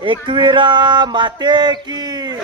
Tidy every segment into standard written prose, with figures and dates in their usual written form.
एकवीरा माते की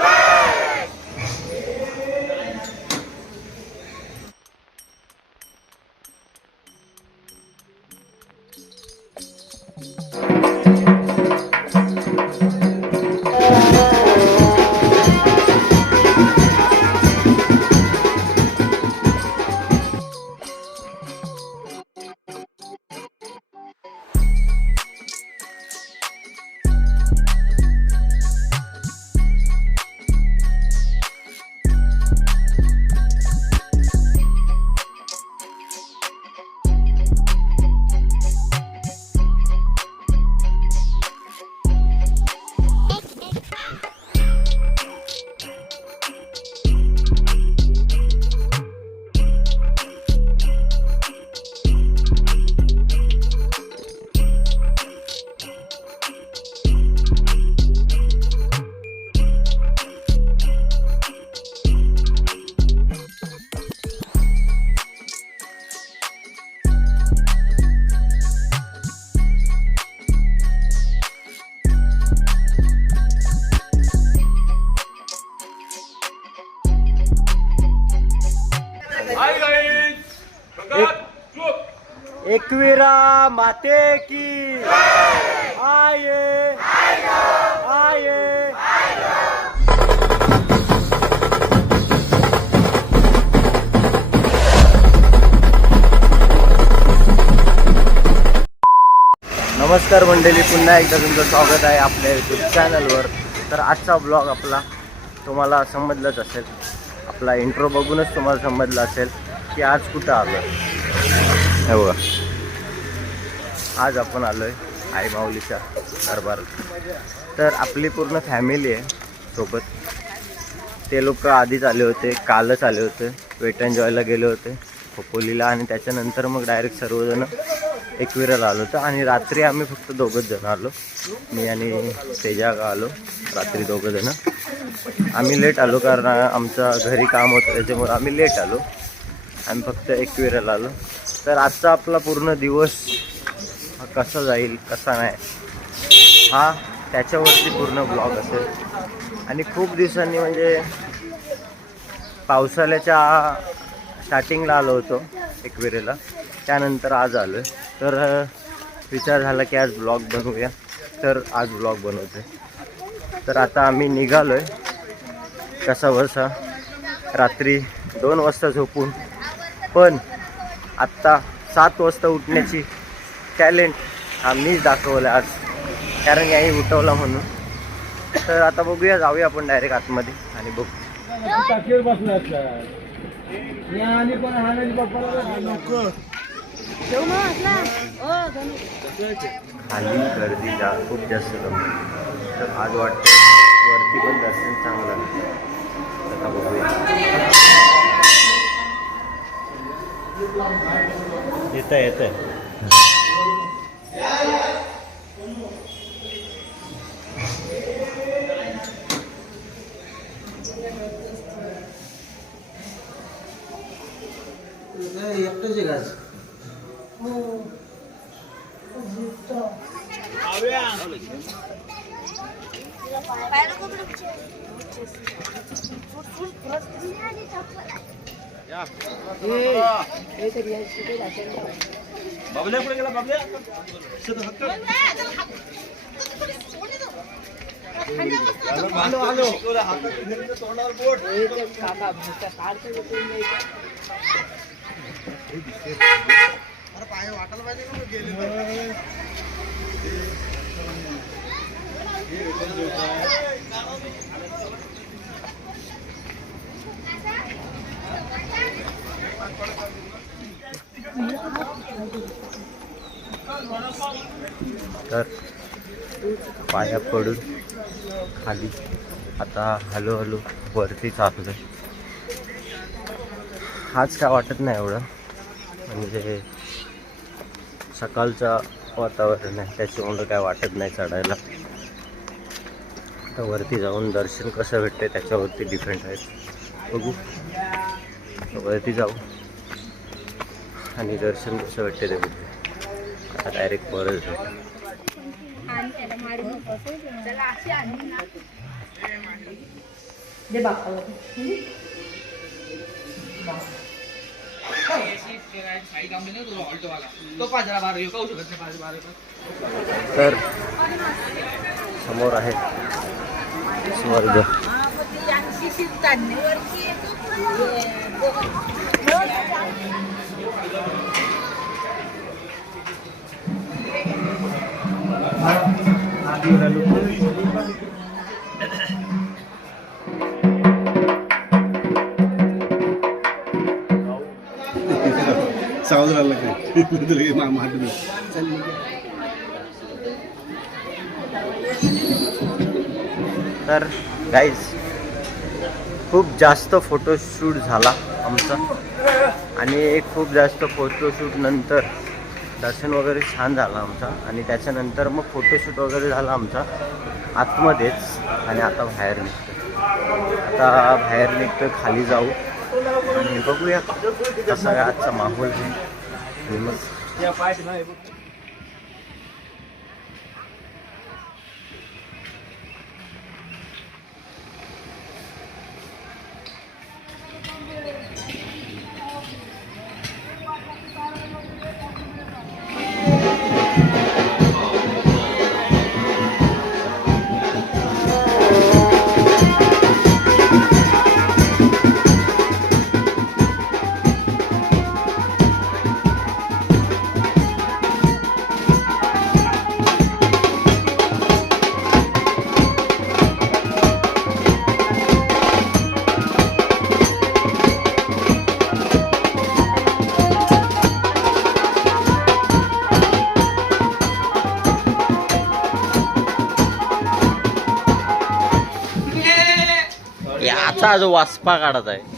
एकवीरा माते की आये आये। नमस्कार मंडळी, पुन्हा एकदा तुमचं स्वागत आहे आपल्या यूट्यूब चॅनलवर। तर आजचा ब्लॉग आपला तुम्हाला समजलंच असेल, आपला इंट्रो बघूनच तुम्हाला समजलं असेल की आज कुठं आलो हे बघा। आज आपण आलो आहे आई माऊलीच्या दरबारात। तर आपली पूर्ण फॅमिली आहे सोबत। ते लोक आधीच आले होते, कालच आले होते, वेट एन्जॉयला गेले होते खोपोलीला, आणि त्याच्यानंतर मग डायरेक्ट सर्वजण एकविराला आलो होतं। आणि रात्री आम्ही फक्त दोघंच जण आलो, मी आणि तेजा आलो रात्री दोघं जण। आम्ही लेट आलो कारण आमच्या घरी काम होतं, त्याच्यामुळे आम्ही लेट आलो। आम्ही फक्त एकविराला आलो। तर आजचा आपला पूर्ण दिवस हा कसा जाईल कसा नाही हा त्याच्यावरती पूर्ण ब्लॉग असेल। आणि खूप दिवसांनी म्हणजे पावसाळ्याच्या स्टार्टिंगला आलो होतो एकविरेला, त्यानंतर आज आलो आहे। तर विचार झाला की आज ब्लॉग बनवूया, तर आज ब्लॉग बनवतो आहे। तर आता आम्ही निघालो आहे कसा बसा, रात्री 2 वाजता झोपून, पण आत्ता 7 वाजता उठण्याची टॅलेंट आम्हीच दाखवलं आज, कारण याही उठवला म्हणून। तर आता बघूया, जाऊया आपण डायरेक्ट आतमध्ये आणि बघू। खाली गर्दी खूप जास्त कमी, तर आज वाटतं वरती पण दर्शन चांगलं। आता बघूया, येतंय बाबल्या पुढे गेला, बाबल्या तोंडावर बोट पाय वाटायला पाहिजे ना गेले। तर पाया पडून खाली आता हळूहळू वरती चालू आहे। आज काय वाटत नाही एवढं, म्हणजे सकाळचं वातावरण आहे त्याच्यामुळे काय वाटत नाही चढायला। तर वरती जाऊन दर्शन कसं भेटते त्याच्यावरती डिपेंड आहे, बघू। वरती जाऊ आणि दर्शन कसं भेटते ते बघू। आता डायरेक्ट परत भेटू। दे बापाला तर समोर आहे स्वर्ग. तर गाईज खूप जास्त फोटोशूट झाला आमचा आणि खूप जास्त फोटोशूट नंतर दर्शन वगैरे छान झालं आमचा आणि त्याच्यानंतर मग फोटोशूट वगैरे झाला आमचा आतमध्येच आणि आता बाहेर निघतो खाली जाऊ आणि बघूया कसा आहे आजचा माहोल आहे. मग याचा जो वासपा काढत आहे.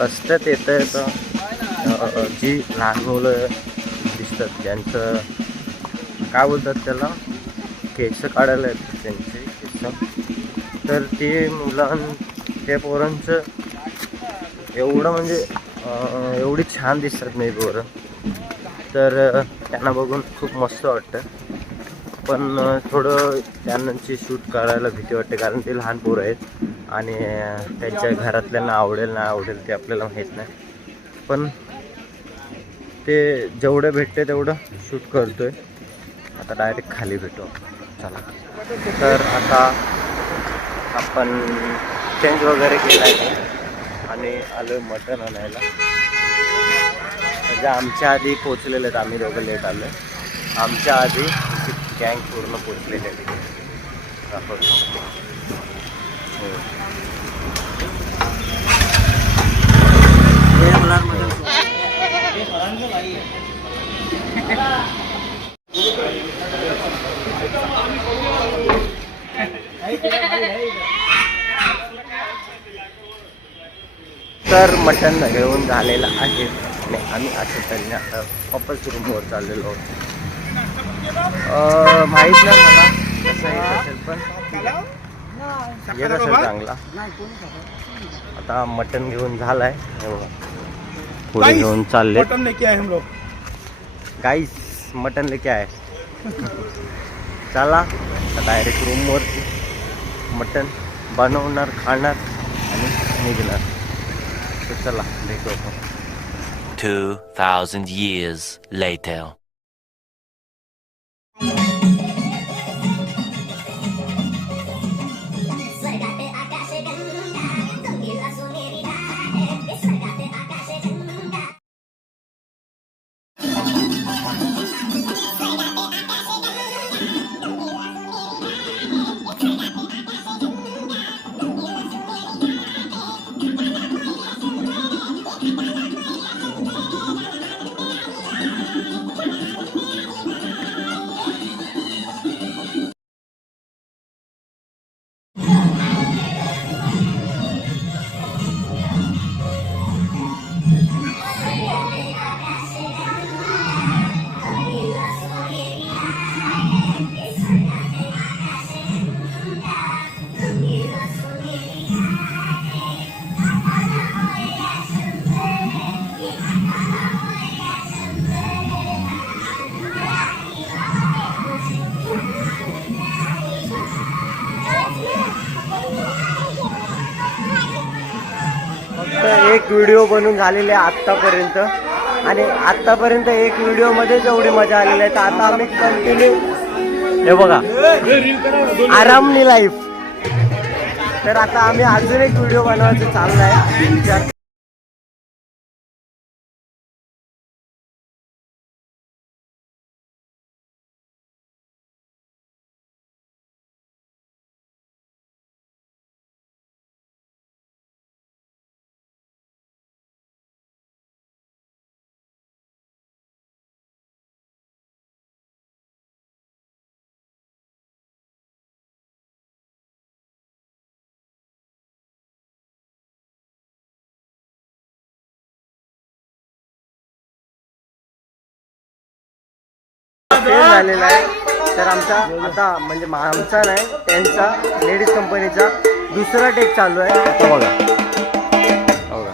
रस्त्यात येता येतं जी लहान मुलं दिसतात त्यांचं काय बोलतात त्याला केस काढायला येतात त्यांचे केस. तर ते त्या पोरांचं एवढं म्हणजे एवढी छान दिसतात नाही पोरं. तर त्यांना बघून खूप मस्त वाटतं. पण थोडं त्यांची शूट करायला भीती वाटते कारण ते लहान पोरं आहेत आणि त्यांच्या घरातल्यांना आवडेल ना आवडेल ते आपल्याला माहीत नाही. पण ते जेवढं भेटते तेवढं शूट करतोय. आता डायरेक्ट खाली भेटू चला. तर आता आपण चेंज वगैरे केला आहे आणि आलो आहे मटण आणायला. म्हणजे आमच्या आधी पोचलेले आहेत, आम्ही दोघं लेट आलो आहे. आमच्या आधी गँग पूर्ण पोचलेली आहे. तर मटण घेऊन झालेलं आहे आणि आम्ही असं त्यांनी आता वापस रूमवर चाललेलो आहोत. माहीत नाही मला कसं येत असेल पण येत असेल चांगला. आता मटण घेऊन झालाय पुढे घेऊन चालले. मटन लेके आए हम लोग गाईस, मटन लेके आए. चला आता डायरेक्ट रूमवरती मटन बनवणार खाणार आणि निघणार. तर चला भेटू आपण. 2000 years later. फक्त एक व्हिडिओ बनवून झालेले आहे आत्तापर्यंत, आणि आत्तापर्यंत एक व्हिडिओमध्ये जेवढी मजा आलेली आहे तर आता आम्ही कंटिन्यू हे बघा आरामनी लाईफ. तर आता आम्ही अजून एक व्हिडिओ बनवायचं चाललं आहे विचार. फेल झालेला आहे. तर आमचा आता म्हणजे आमचा नाही त्यांचा लेडीज कंपनीचा दुसरा टेक चालू आहे. आता बघा बघा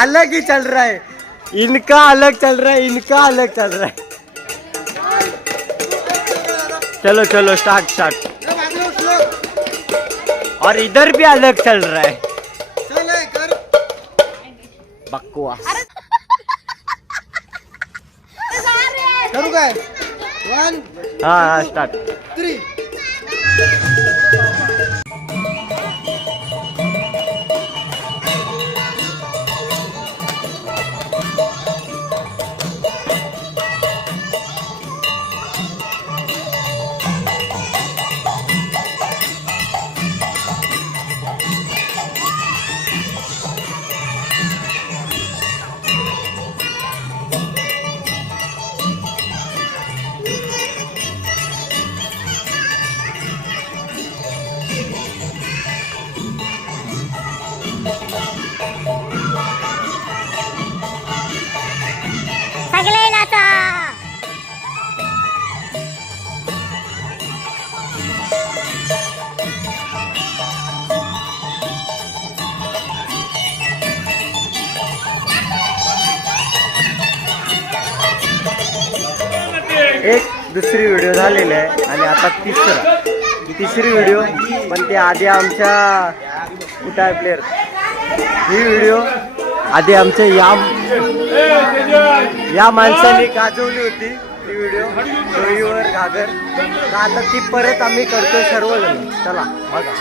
अलग ही चल रहा है, इनका अलग चल रहा है, इनका अलग चल रहा है. चलो चलो स्टार्ट स्टार्ट. और इधर भी अलग चल रहा है. बकवास. करू काय 1 हाँ स्टार्ट. 3 सगळे नाचा. एक दुसरी व्हिडिओ झालेली आहे आणि आता तिसरी व्हिडिओ. पण ते आधी आमच्या कुठं आहे प्लेअर, ही व्हिडिओ आधी आमच्या या माणसाने गाजवली होती ती व्हिडिओ डोईवर घागर. तर आता ती परत आम्ही करतो सर्वजण. चला बघा.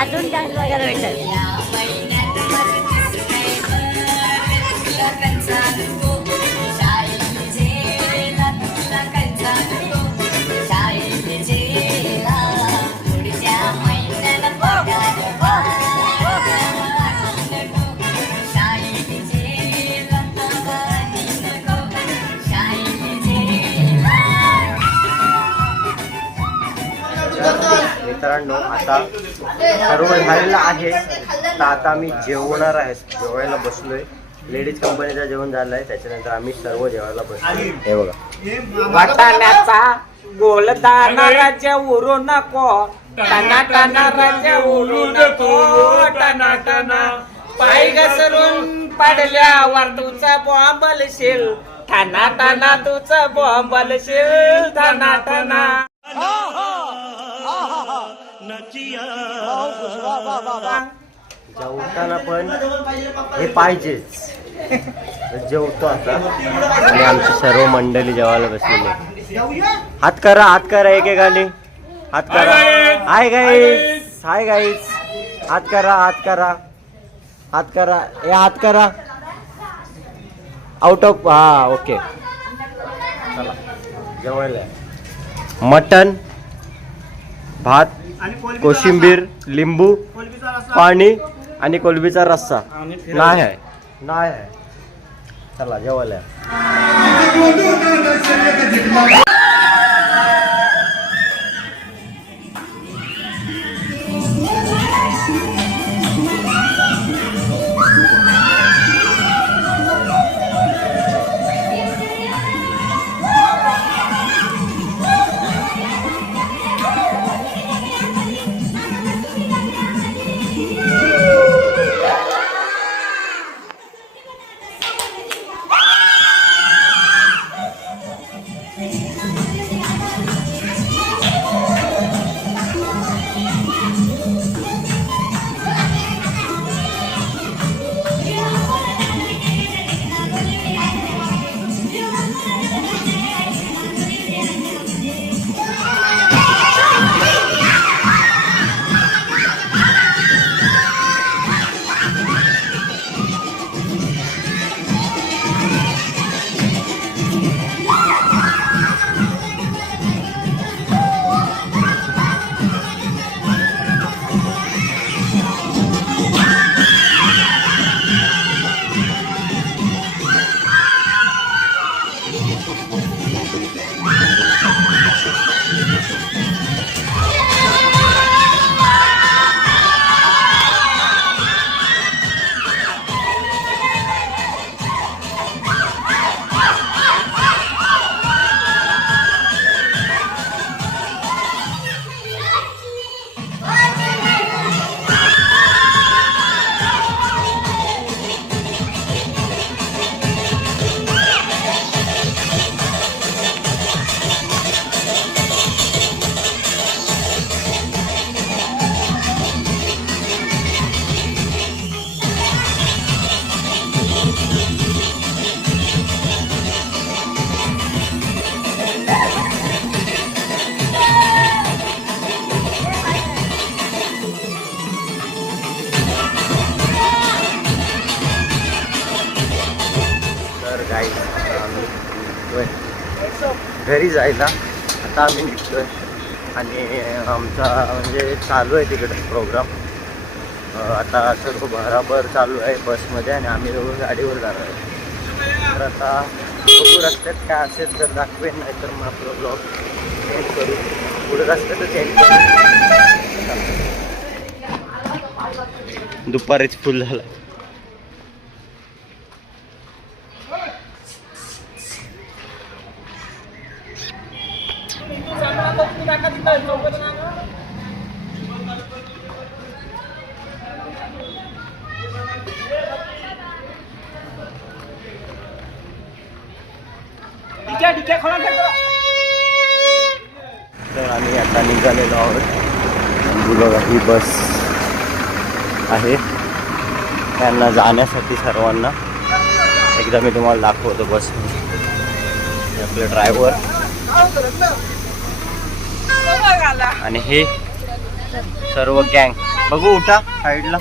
अजून जास्त बघायला भेटत. मित्रांनो आता सर्व झालेलं आहे, तर आता आम्ही जेवणार आहे, जेवायला बसलोय. लेडीज कंपनीचं जेवण झालं आहे, त्याच्यानंतर आम्ही सर्व जेवायला बसलो. हे बघा, वाटाण्याचा गोलदाना राज्य उरू नको, टना टना राज्य उरू नको, टना टना पाय घसरून पडल्यावर तुझा बॉम्बलशील, टना टना तुझा बॉम्बलशील, टना टना. जेवताना पण हे पाहिजेच. तर जेवतो आता आणि आमची सर्व मंडळी जेवायला बसलेली. हात करा एकेकाने हात करा. हाय गाईज, हाय गाईज, हात करा. हे हात करा. आउट ऑफ, हा ओके. चला जेवायला. मटन, भात, कोशिंबीर, लिंबू, पाणी आणि कोलबीचा रस्सा. नाही आहे. चला जेवायला. घरी जायला आता आम्ही निघतोय आणि आमचा म्हणजे चालू आहे तिकडे प्रोग्राम. आता सर्व बराबर चालू आहे बसमध्ये आणि आम्ही दोघं गाडीवर जाणार आहे. तर आता बघू रस्त्यात काय असेल तर दाखवेन, नाही तर मग आपलं ब्लॉग चेंज करू. पुढे रस्त्यात चेंज करू. दुपारीच फुल झाला. तर आम्ही आता निघालेलो आहोत. बघा ही बस आहे त्यांना जाण्यासाठी सर्वांना. एकदा मी तुम्हाला दाखवतो बस. आपले ड्रायव्हर आणि हे सर्व गँग. बघू उठा साईडला.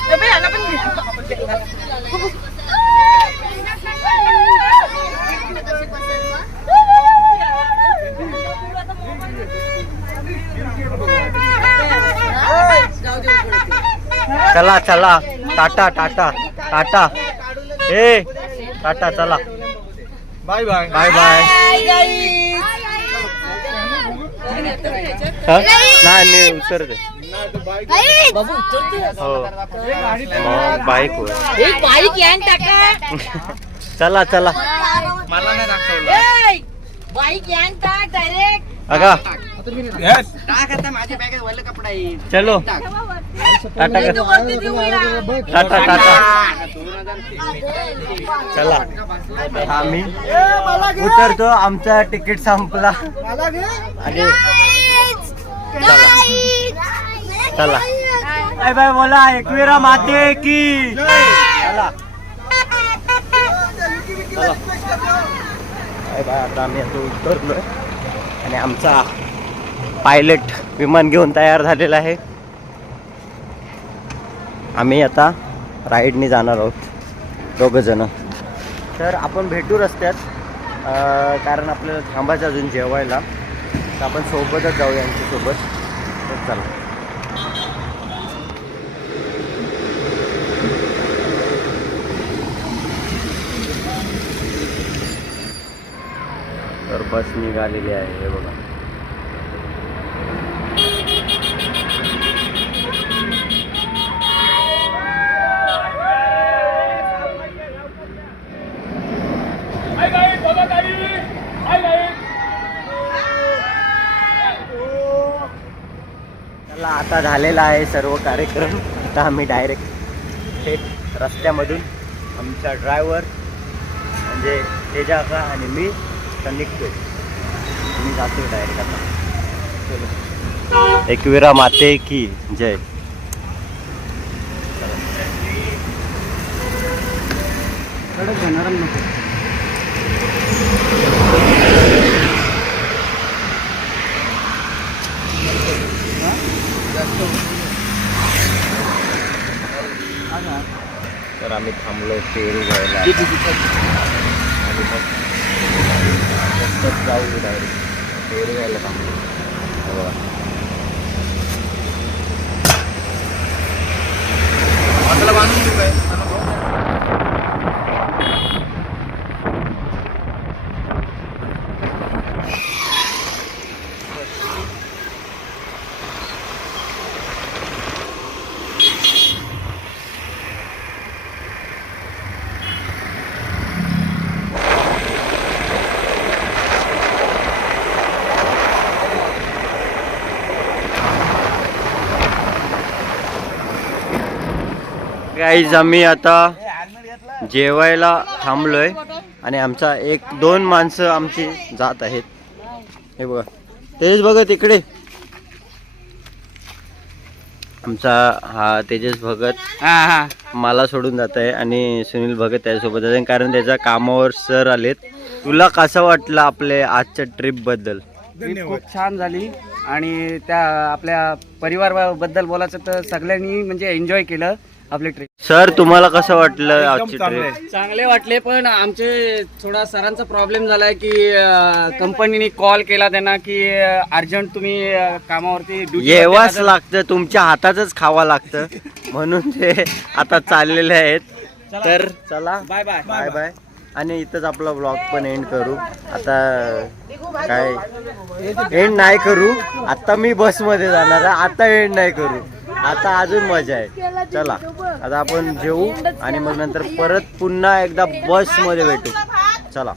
चला चला टाटा टाटा टाटा ए टाटा चला बाय बाय बाय बाय. नाही मी उतरते हो मग बाईक बाईक यान टाका. चला चला मला नाही दाखवलं. बाईक यान टाक डायरेक्ट. अगा टाक आता माझ्या बॅगेत वल्ल कपडा येईल. चलो टाटा कर. टाटा टाटा चला आम्ही उतरतो. आमचा तिकीट संपला आणि चला बाय बाय बोला. एकविरा माते की चला चला बाय बाय. आता आम्ही आता उतरलोय आणि आमचा पायलट विमान घेऊन तयार झालेला आहे. आम्ही आता राईडने जाणार आहोत दोघं जण. तर आपण भेटू रस्त्यात कारण आपल्याला थांबायचं अजून जेवायला. तर आपण सोबतच जाऊया यांच्यासोबत. तर चला तर बस निघालेली आहे हे बघा. चला आता झालेला आहे सर्व कार्यक्रम. आता आम्ही डायरेक्ट थेट रस्त्यामधून आमचा ड्रायव्हर म्हणजे तेजाका आणि मी निघतोय. मी जातो डायरेक्ट आता. चलो एकविरा माते की जय. तर आम्ही थांबलो पेरू घ्यायला आणि मग जाऊ डायरेक्ट पेरू घ्यायला थांबलो. आपल्याला बांधून देऊ काय? गाईज आम्ही आता जेवायला थांबलोय आणि आमचा 1-2 माणसं आमची जात आहेत. हे बघा तेच बघा तिकडे आमचा हा तेजस भगत मला सोडून जात आहे आणि सुनील भगत त्याच्यासोबत आहे कारण त्याच्या कामावर सर आलेत. तुला कसं वाटलं आपल्या आजच्या ट्रिप बद्दल? खूप छान झाली आणि त्या आपल्या परिवाराबद्दल बोलायचं तर सगळ्यांनी म्हणजे एन्जॉय केलं आपली ट्रिप. सर तुम्हाला कसं वाटलं आजची ट्रिप? चांगले वाटले पण आमचे थोडा सरांचा प्रॉब्लेम झालाय की कंपनीने कॉल केला त्यांना की अर्जंट तुम्ही कामावरती येवाच लागतं, तुमच्या हातातच खावा लागतं म्हणून ते आता चाललेले आहेत. तर चला बाय बाय बाय बाय. आणि इथंच आपला ब्लॉग पण एंड करू. आता काय एंड नाही करू, आता मी बसमध्ये जाणार आहे. आता एंड नाही करू, आता अजून मजा आहे. चला आता आपण जेवू आणि मग नंतर परत पुन्हा एकदा बसमध्ये भेटू. चला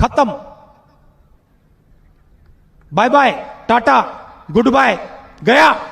खत्म. Bye bye, ta ta, goodbye, गया.